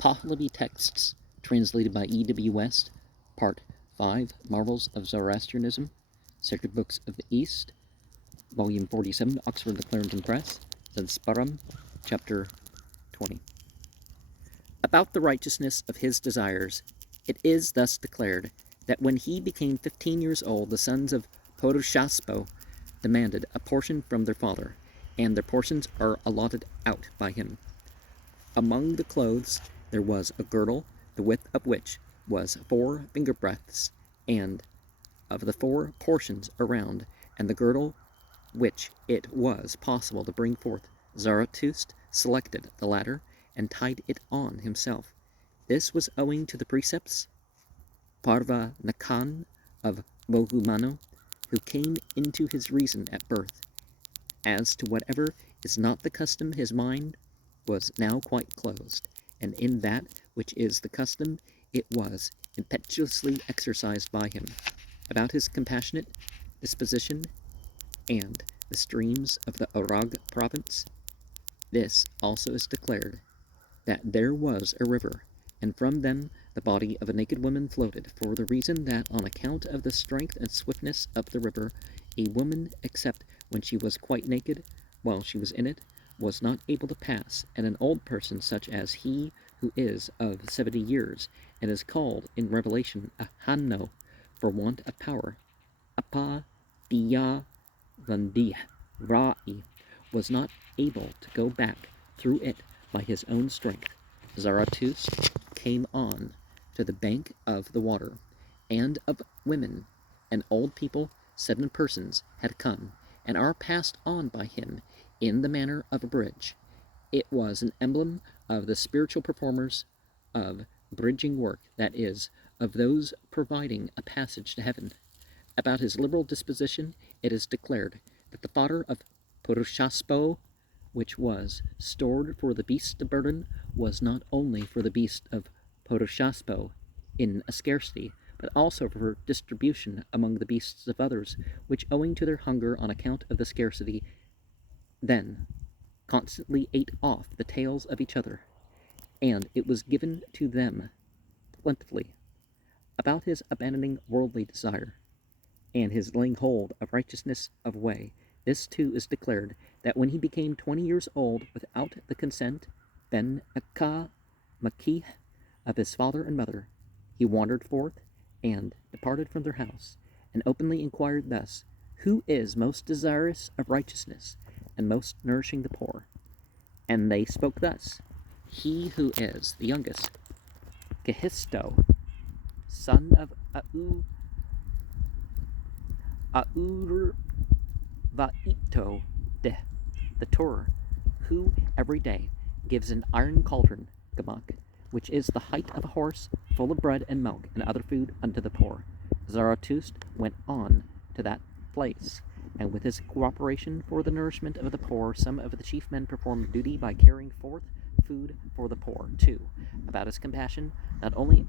Pahlavi Texts, translated by E.W. West, Part 5, Marvels of Zoroastrianism, Sacred Books of the East, Volume 47, Oxford the Clarendon Press, the Sparam, Chapter 20. About the righteousness of his desires, it is thus declared that when he became 15 years old, the sons of Porushaspo demanded a portion from their father, and their portions are allotted out by him. Among the clothes there was a girdle, the width of which was 4 finger breadths, and of the 4 portions around, and the girdle which it was possible to bring forth, Zarathustra selected the latter and tied it on himself. This was owing to the precepts Parva-Nakan of Bohumano, who came into his reason at birth. As to whatever is not the custom, his mind was now quite closed, and in that which is the custom it was impetuously exercised by him. About his compassionate disposition and the streams of the Orag province, this also is declared, that there was a river, and from them the body of a naked woman floated, for the reason that on account of the strength and swiftness of the river, a woman, except when she was quite naked, while she was in it, was not able to pass, and an old person such as he who is of 70 years, and is called in Revelation a Hanno, for want of power, Apa Diya Vandih Ra'i, was not able to go back through it by his own strength. Zarathustra came on to the bank of the water, and of women and old people 7 persons had come, and are passed on by him in the manner of a bridge. It was an emblem of the spiritual performers of bridging work, that is, of those providing a passage to heaven. About his liberal disposition, it is declared that the fodder of Purushaspo, which was stored for the beasts of burden, was not only for the beast of Purushaspo in a scarcity, but also for distribution among the beasts of others, which, owing to their hunger on account of the scarcity, then constantly ate off the tails of each other, and it was given to them plentifully. About his abandoning worldly desire, and his laying hold of righteousness of way, this too is declared, that when he became 20 years old, without the consent, Ben Akka Makih, of his father and mother, he wandered forth, and departed from their house, and openly inquired thus, who is most desirous of righteousness, and most nourishing the poor? And they spoke thus, he who is the youngest, Gehisto, son of Aurvaito de the Torah, who every day gives an iron cauldron, gamak, which is the height of a horse, full of bread and milk and other food unto the poor. Zarathustra went on to that place, and with his cooperation for the nourishment of the poor, some of the chief men performed duty by carrying forth food for the poor, too. About his compassion, not only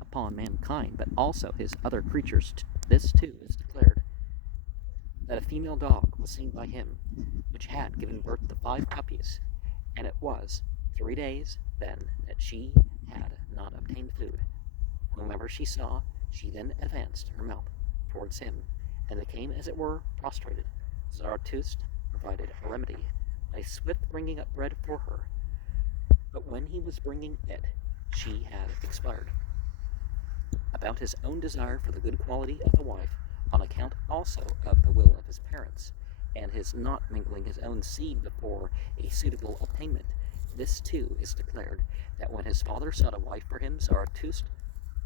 upon mankind, but also his other creatures, this too is declared, that a female dog was seen by him, which had given birth to 5 puppies, and it was 3 days then that she had not obtained food. Whomever she saw, she then advanced her mouth towards him, and became, as it were, prostrated. Zarathustra provided a remedy by swift bringing up bread for her, but when he was bringing it, she had expired. About his own desire for the good quality of a wife, on account also of the will of his parents, and his not mingling his own seed before a suitable attainment, this too is declared, that when his father sought a wife for him, Zarathustra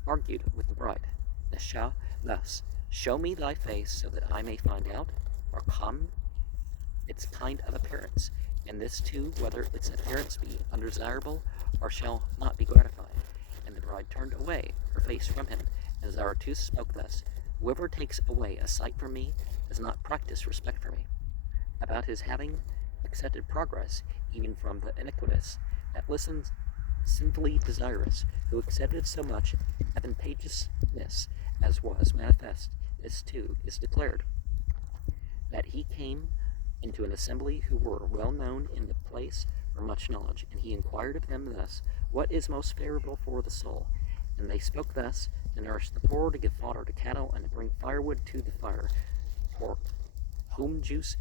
argued with the bride, Nesha, thus, show me thy face so that I may find out, or come, its kind of appearance, and this too, whether its appearance be undesirable, or shall not be gratified. And the bride turned away her face from him, and Zarathustra spoke thus, whoever takes away a sight from me does not practice respect for me. About his having accepted progress, even from the iniquitous, that listens sinfully desirous, who accepted so much advantageousness as was manifest, this too is declared, that he came into an assembly who were well known in the place for much knowledge. And he inquired of them thus, what is most favorable for the soul? And they spoke thus, to nourish the poor, to give fodder to cattle, and to bring firewood to the fire, pour home juice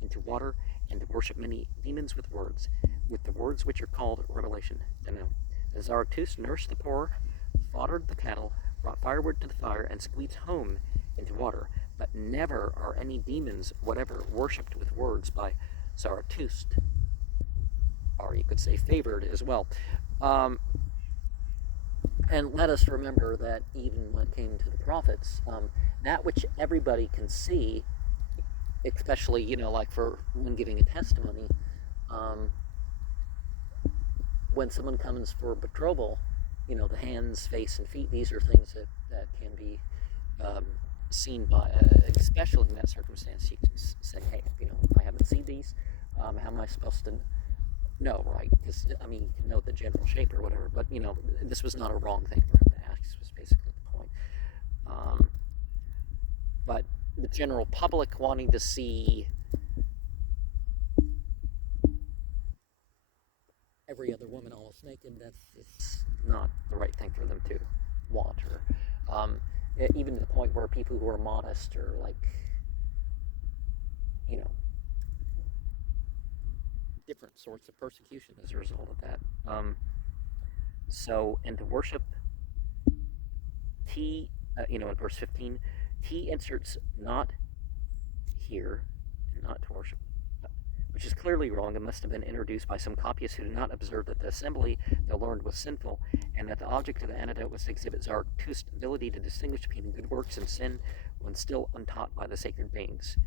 into water, and to worship many demons with the words which are called revelation. And now, Zarathustra nourished the poor, foddered the cattle, brought firewood to the fire, and squeezed home into water. But never are any demons whatever worshipped with words by Zarathustra, or you could say favored as well. And let us remember that even when it came to the prophets, that which everybody can see, especially, like for when giving a testimony, when someone comes for betrothal, the hands, face, and feet, these are things that can be seen by, especially in that circumstance. You can say, hey, I haven't seen these, how am I supposed to know, right? Because, you can know the general shape or whatever, but, this was not a wrong thing for him to ask. This was basically the point. But the general public wanting to see every other woman almost naked, it's not the right thing for them to want. Or even to the point where people who are modest or different sorts of persecution as a result of that. And to worship, T, in verse 15, T inserts not here, not to worship, which is clearly wrong and must have been introduced by some copyists who did not observe that the assembly they learned was sinful, and that the object of the antidote was to exhibit Zarathustra's ability to distinguish between good works and sin when still untaught by the sacred beings.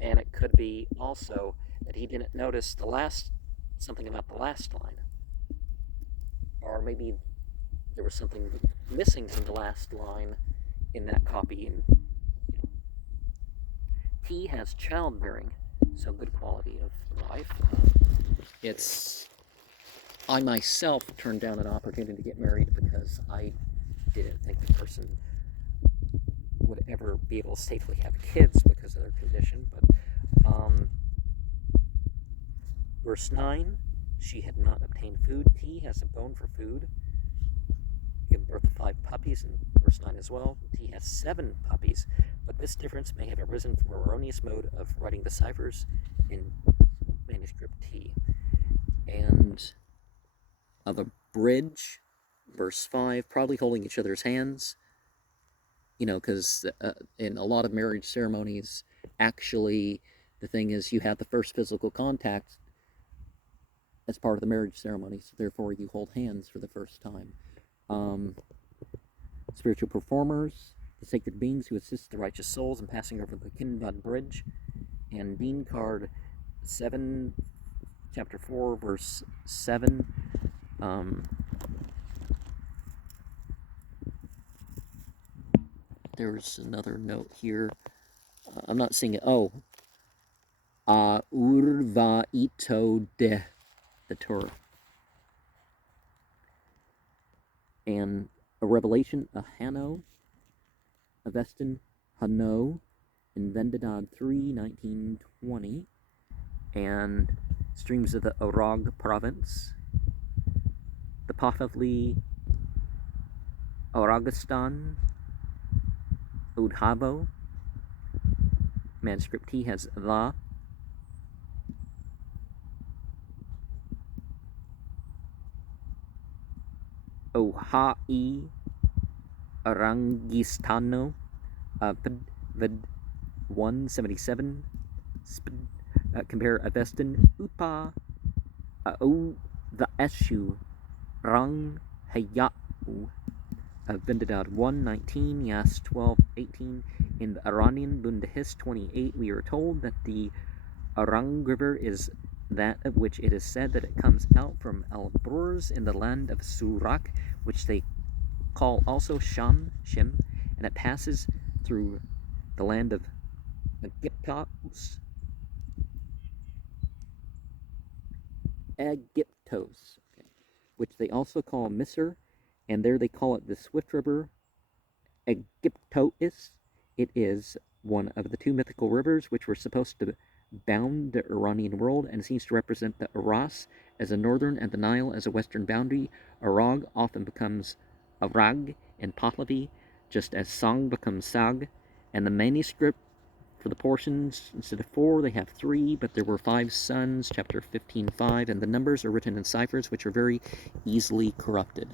And it could be also that he didn't notice something about the last line, or maybe there was something missing from the last line in that copy. And T has childbearing, so good quality of life. I myself turned down an opportunity to get married because I didn't think the person would ever be able to safely have kids because of their condition. But verse 9, she had not obtained food. T has a bone for food. Given birth to 5 puppies in verse 9 as well. T has 7 puppies, but this difference may have arisen from an erroneous mode of writing the ciphers in manuscript T. And of a bridge, verse 5, probably holding each other's hands, because in a lot of marriage ceremonies, actually, the thing is you have the first physical contact as part of the marriage ceremony, so therefore you hold hands for the first time. Spiritual performers, the sacred beings who assist the righteous souls in passing over the Kinbad Bridge, and Dean card 7, chapter 4, verse 7. There's another note here. I'm not seeing it. Urva ito de, the Torah. And a revelation, a Hano, a Vestin, Hano, in Vendidad 3, 1920, and streams of the Orog province, the Pahlavi, Oragistan, Udhavo, manuscript T has the, Ohai Arangistano, Ved 177, compare Avestin, Upa, the Eshu, Rang Hayau, Vendidad 119, Yas 1218. In the Iranian Bundahis 28, we are told that the Arang River is that of which it is said that it comes out from Al-Brurs in the land of Surak, which they call also Shem, and it passes through the land of Egyptos, which they also call Misr, and there they call it the Swift River Egyptois. It is one of the 2 mythical rivers which were supposed to bound the Iranian world and seems to represent the Aras as a northern and the Nile as a western boundary. Arag often becomes Arag in Pahlavi, just as Sang becomes Sag, and the manuscript for the portions, instead of 4, they have 3, but there were 5 sons, chapter 15:5, and the numbers are written in ciphers which are very easily corrupted.